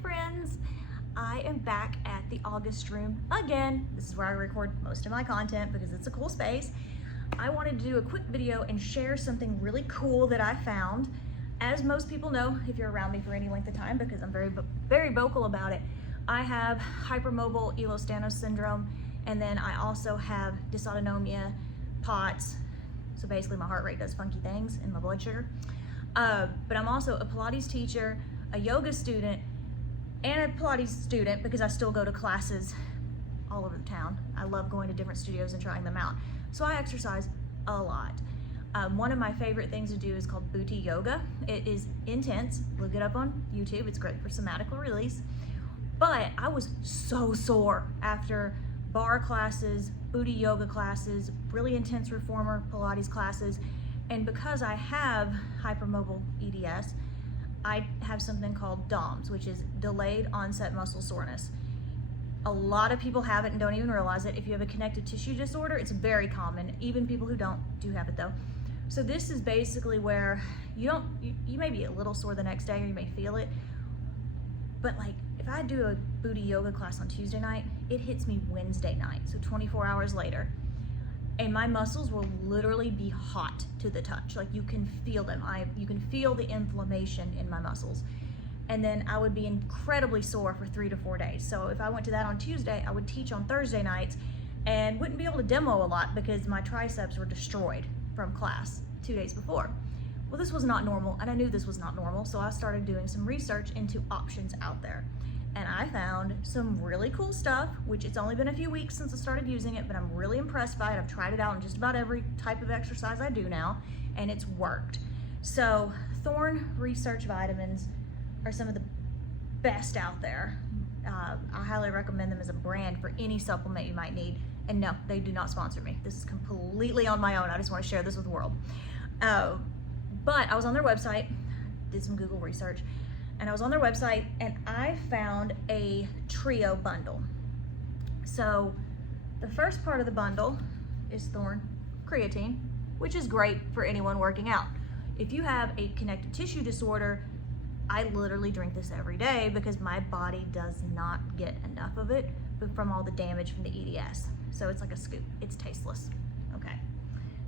friends. I am back at the August room again. This is where I record most of my content because it's a cool space. I wanted to do a quick video and share something really cool that I found. As most people know, if you're around me for any length of time, because I'm very vocal about it, I have hypermobile Ehlers-Danlos syndrome, and then I also have dysautonomia, POTS. So basically my heart rate does funky things and my blood sugar. But I'm also a Pilates teacher, a yoga student, and a Pilates student because I still go to classes all over the town. I love going to different studios and trying them out. So I exercise a lot. One of my favorite things to do is called booty yoga. It is intense. Look it up on YouTube. It's great for somatic release. But I was so sore after bar classes, booty yoga classes, really intense reformer Pilates classes. And because I have hypermobile EDS, I have something called DOMS, which is delayed onset muscle soreness. A lot of people have it and don't even realize it. If you have a connective tissue disorder, it's very common. Even people who don't do have it though. So this is basically where you may be a little sore the next day or you may feel it, but like if I do a booty yoga class on Tuesday night, it hits me Wednesday night, so 24 hours later. And my muscles will literally be hot to the touch. Like you can feel them. You can feel the inflammation in my muscles. And then I would be incredibly sore for 3 to 4 days. So if I went to that on Tuesday, I would teach on Thursday nights and wouldn't be able to demo a lot because my triceps were destroyed from class 2 days before. Well, this was not normal, and I knew this was not normal, so I started doing some research into options out there. And I found some really cool stuff, which it's only been a few weeks since I started using it, but I'm really impressed by it. I've tried it out in just about every type of exercise I do now, and it's worked. So Thorne Research vitamins are some of the best out there. I highly recommend them as a brand for any supplement you might need. And no, they do not sponsor me. This is completely on my own. I just want to share this with the world. But I was on their website, did some Google research, and I was on their website and I found a trio bundle. So the first part of the bundle is Thorne creatine, which is great for anyone working out. If you have a connective tissue disorder, I literally drink this every day because my body does not get enough of it from all the damage from the EDS. So it's like a scoop, it's tasteless, okay?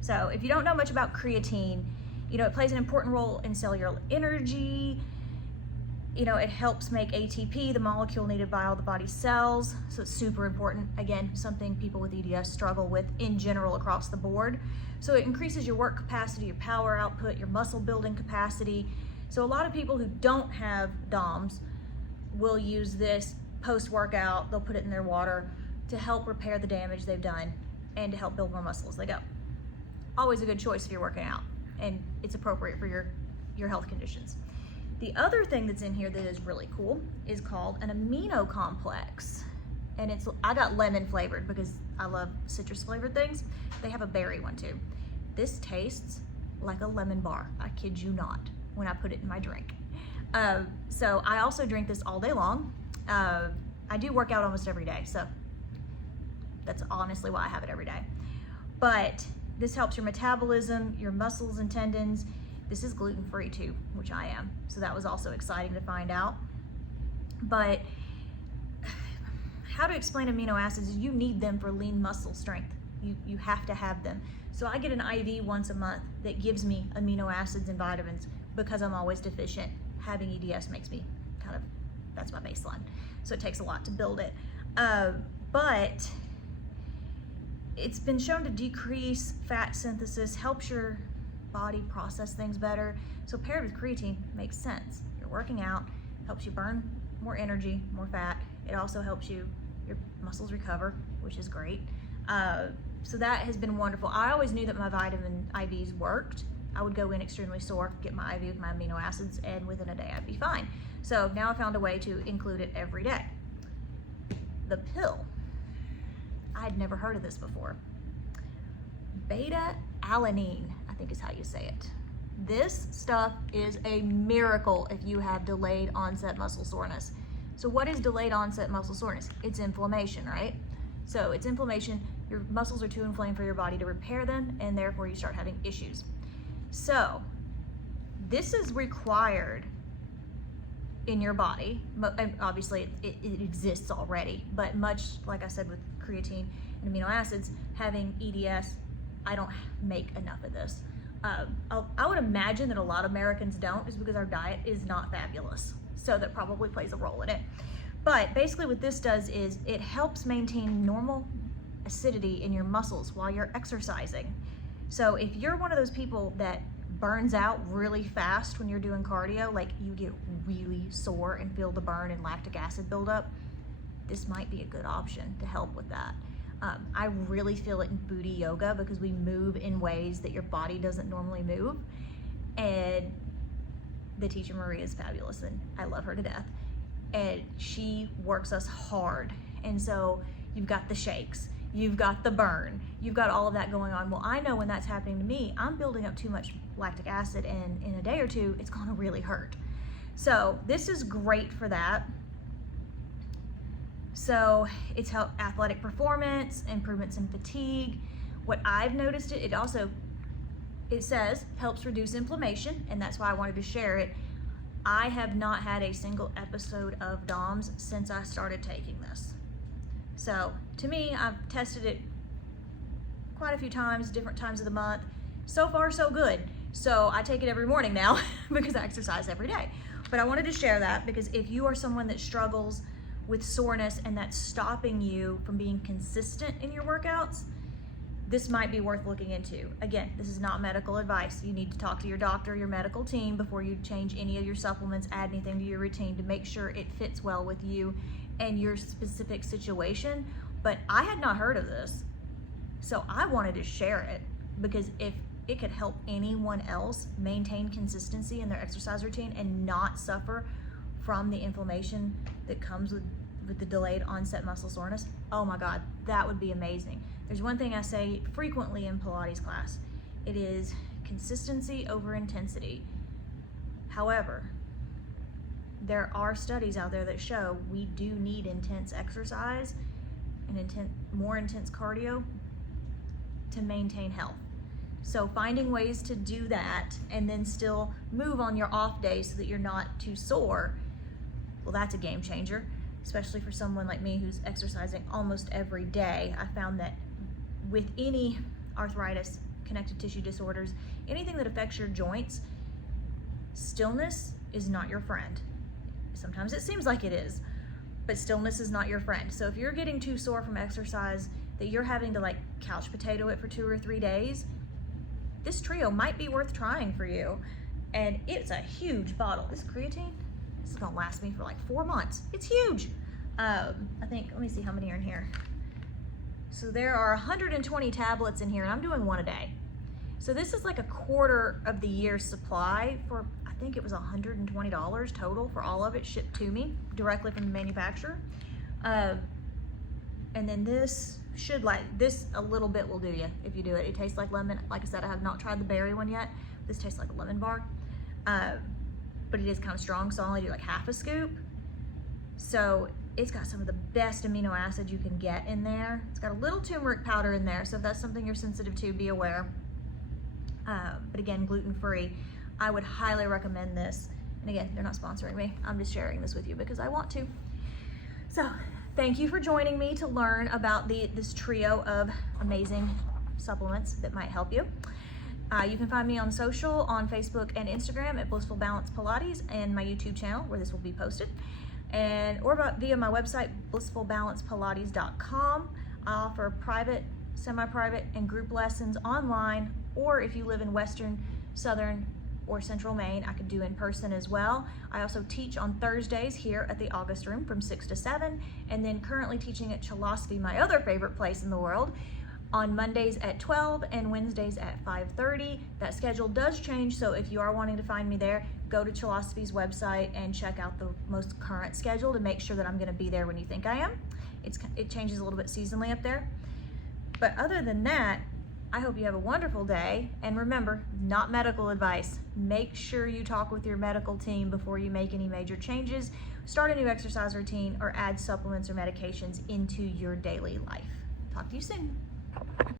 So if you don't know much about creatine, it plays an important role in cellular energy. It helps make ATP, the molecule needed by all the body's cells. So it's super important. Again, something people with EDS struggle with in general across the board. So it increases your work capacity, your power output, your muscle building capacity. So a lot of people who don't have DOMS will use this post-workout. They'll put it in their water to help repair the damage they've done and to help build more muscle as they go. Always a good choice if you're working out, and it's appropriate for your health conditions. The other thing that's in here that is really cool is called an amino complex. And I got lemon flavored because I love citrus flavored things. They have a berry one too. This tastes like a lemon bar, I kid you not, when I put it in my drink. So I also drink this all day long. I do work out almost every day, so that's honestly why I have it every day. But this helps your metabolism, your muscles and tendons. This is gluten-free too, which I am. So that was also exciting to find out. But how to explain amino acids is you need them for lean muscle strength. You have to have them. So I get an IV once a month that gives me amino acids and vitamins because I'm always deficient. Having EDS makes me that's my baseline. So it takes a lot to build it. But it's been shown to decrease fat synthesis, helps your body process things better. So paired with creatine makes sense. You're working out, helps you burn more energy, more fat. It also helps your muscles recover, which is great. So that has been wonderful. I always knew that my vitamin IVs worked. I would go in extremely sore, get my IV with my amino acids, and within a day I'd be fine. So now I found a way to include it every day. The pill. I had never heard of this before. Beta-alanine, I think is how you say it. This stuff is a miracle if you have delayed onset muscle soreness. So what is delayed onset muscle soreness? It's inflammation, right? So it's inflammation, your muscles are too inflamed for your body to repair them, and therefore you start having issues. So this is required in your body. And obviously it exists already, but much like I said with creatine and amino acids, having EDS, I don't make enough of this. I would imagine that a lot of Americans don't, is because our diet is not fabulous. So that probably plays a role in it. But basically what this does is it helps maintain normal acidity in your muscles while you're exercising. So if you're one of those people that burns out really fast when you're doing cardio, like you get really sore and feel the burn and lactic acid buildup, this might be a good option to help with that. I really feel it in booty yoga because we move in ways that your body doesn't normally move. And the teacher Maria is fabulous and I love her to death. And she works us hard. And so you've got the shakes, you've got the burn, you've got all of that going on. Well, I know when that's happening to me, I'm building up too much lactic acid and in a day or two, it's gonna really hurt. So this is great for that. So it's helped athletic performance, improvements in fatigue. What I've noticed, it says helps reduce inflammation, and that's why I wanted to share it. I have not had a single episode of DOMS since I started taking this. So to me, I've tested it quite a few times, different times of the month. So far, so good. So I take it every morning now because I exercise every day. But I wanted to share that because if you are someone that struggles with soreness and that's stopping you from being consistent in your workouts, this might be worth looking into. Again, this is not medical advice. You need to talk to your doctor, your medical team before you change any of your supplements, add anything to your routine to make sure it fits well with you and your specific situation. But I had not heard of this, so I wanted to share it because if it could help anyone else maintain consistency in their exercise routine and not suffer from the inflammation that comes with the delayed onset muscle soreness, oh my God, that would be amazing. There's one thing I say frequently in Pilates class. It is consistency over intensity. However, there are studies out there that show we do need intense exercise and more intense cardio to maintain health. So finding ways to do that and then still move on your off days so that you're not too sore, well, that's a game changer, especially for someone like me who's exercising almost every day. I found that with any arthritis, connective tissue disorders, anything that affects your joints, stillness is not your friend. Sometimes it seems like it is, but stillness is not your friend. So if you're getting too sore from exercise that you're having to like couch potato it for 2 or 3 days, this trio might be worth trying for you. And it's a huge bottle. This creatine, this is gonna last me for like 4 months. It's huge. I think, let me see how many are in here. So there are 120 tablets in here and I'm doing 1 a day. So this is like a quarter of the year's supply for, I think it was $120 total for all of it shipped to me directly from the manufacturer. And then this a little bit will do you if you do it. It tastes like lemon. Like I said, I have not tried the berry one yet. This tastes like a lemon bar, but it is kind of strong, so I only do like half a scoop. So it's got some of the best amino acids you can get in there. It's got a little turmeric powder in there, so if that's something you're sensitive to, be aware. But again, gluten-free. I would highly recommend this. And again, they're not sponsoring me. I'm just sharing this with you because I want to. So thank you for joining me to learn about this trio of amazing supplements that might help you. You can find me on social, on Facebook and Instagram at Blissful Balance Pilates, and my YouTube channel where this will be posted, or via my website, blissfulbalancepilates.com. I offer private, semi-private, and group lessons online, or if you live in Western, Southern, or Central Maine, I could do in person as well. I also teach on Thursdays here at the August Room from 6 to 7, and then currently teaching at Chilosophy, my other favorite place in the world, on Mondays at 12 and Wednesdays at 5:30. That schedule does change, so if you are wanting to find me there, go to Chilosophy's website and check out the most current schedule to make sure that I'm gonna be there when you think I am. It changes a little bit seasonally up there. But other than that, I hope you have a wonderful day. And remember, not medical advice. Make sure you talk with your medical team before you make any major changes, start a new exercise routine, or add supplements or medications into your daily life. Talk to you soon.